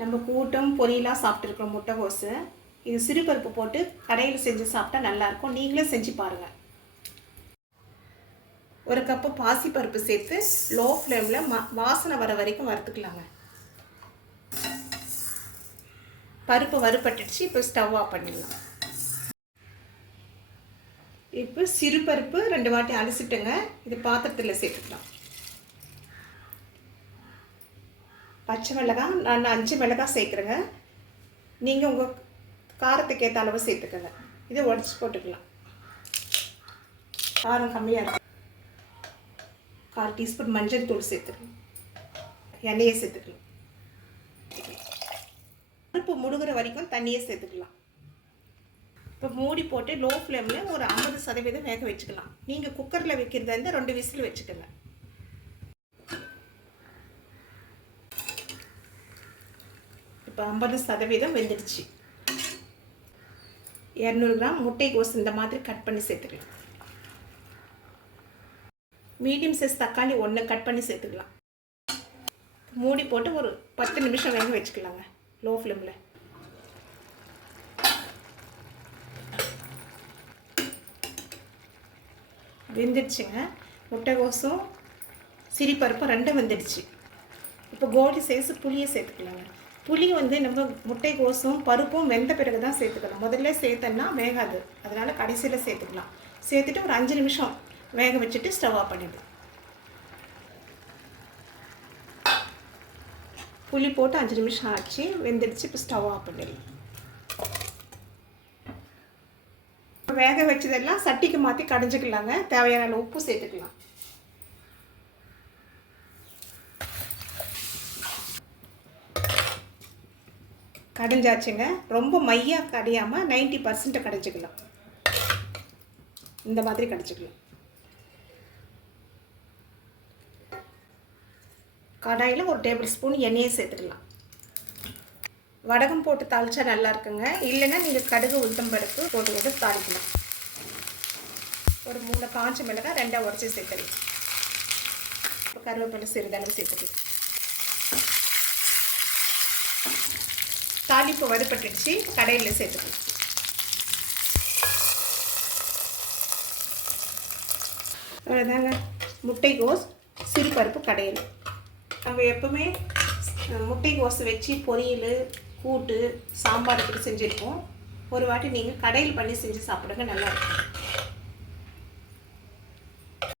நம்ம கூட்டம் பொரியலாக சாப்பிட்ருக்குற முட்டைகோஸு. இது சிறுபருப்பு போட்டு கடையில் செஞ்சு சாப்பிட்டா நல்லாயிருக்கும். நீங்களே செஞ்சு பாருங்கள் ஒரு கப்பு பாசிப்பருப்பு சேர்த்து லோ ஃப்ளேமில் மா வாசனை வர வரைக்கும் வறுத்துக்கலாங்க. பருப்பு வறுபட்டுடுச்சு இப்போ ஸ்டவ் ஆஃப் பண்ணிடலாம். இப்போ சிறுபருப்பு ரெண்டு வாட்டி அலசிட்டுங்க. இது பாத்திரத்தில் சேர்த்துக்கலாம். பச்சை மிளகாய் நான் அஞ்சு மிளகாய் சேர்க்குறேங்க. நீங்கள் உங்கள் காரத்துக்கு ஏற்ற அளவு சேர்த்துக்கங்க. இதை உடச்சி போட்டுக்கலாம். காரம் கம்மியாக இருக்கும் கால் டீஸ்பூன் மஞ்சள் தூள் சேர்த்துக்கணும் எண்ணெயை சேர்த்துக்கலாம். பருப்பு முடுகிற வரைக்கும் தண்ணியை சேர்த்துக்கலாம். இப்போ மூடி போட்டு லோ ஃப்ளேமில் ஒரு ஐம்பது சதவீதம் வேக வச்சுக்கலாம். நீங்கள் குக்கரில் வைக்கிறதா இருந்தால் ரெண்டு விசில் வச்சுக்கோங்க. இப்போ ஐம்பது சதவீதம் வெந்துடுச்சு. இரநூறு கிராம் முட்டைக்கோஸ் இந்த மாதிரி கட் பண்ணி சேர்த்துக்கலாம். மீடியம் சைஸ் தக்காளி ஒன்று கட் பண்ணி சேர்த்துக்கலாம். மூடி போட்டு ஒரு பத்து நிமிஷம் வேக வச்சுக்கலாங்க லோ. ஃப்ளேமில் வெந்துடுச்சுங்க முட்டைகோசும் சிரிப்பருப்பும் ரெண்டும் வெந்துடுச்சு. இப்போ கோலி சைஸு புளியை சேர்த்துக்கலாங்க. புளி வந்து நம்ம முட்டைக்கோசும் பருப்பும் வெந்த பிறகு தான் சேர்த்துக்கலாம். முதல்ல சேர்த்தோன்னா வேகாது. அதனால் கடைசியில் சேர்த்துக்கலாம். சேர்த்துட்டு ஒரு அஞ்சு நிமிஷம் வேக வச்சுட்டு ஸ்டவ் ஆஃப் பண்ணிவிடு புளி போட்டு அஞ்சு நிமிஷம் ஆச்சு. வெந்துடுச்சு இப்போ ஸ்டவ் ஆஃப் பண்ணிடலாம் வேக வச்சதெல்லாம் சட்டிக்கு மாற்றி கடைஞ்சிக்கலாங்க. தேவையான அளவு உப்பு சேர்த்துக்கலாம். கடைஞ்சாச்சுங்க. ரொம்ப மையாக கடையாமல் நைன்ட்டி பர்சன்ட் கடைஞ்சிக்கலாம் இந்த மாதிரி கடைச்சிக்கலாம் கடாயில் ஒரு டேபிள் ஸ்பூன் எண்ணெயை சேர்த்துக்கலாம். வடகம் போட்டு தாளித்தா நல்லா இருக்குங்க. இல்லைன்னா நீங்கள் கடுகு உளுத்தம் பருப்பு போட்டு போட்டு தாளிக்கலாம். ஒரு மூணு காஞ்ச மிளகாய் ரெண்டாக உடச்சி சேர்த்துக்கலாம். இப்போ கருவேப்பிலை சிறிதளவு சேர்த்துக்கலாம். தாளிப்பு வறுபட்டுடுச்சு கடையில் சேர்த்துக்கலாம் அவ்வளோதாங்க முட்டைகோஸ் சிறுபருப்பு கடையில். நம்ம எப்போவுமே முட்டைகோஸ் வச்சு பொரியல் கூட்டு சாம்பார் இப்படி செஞ்சுருப்போம். ஒரு வாட்டி நீங்கள் கடையில் பண்ணி செஞ்சு சாப்பிடுங்க நல்லாயிருக்கும்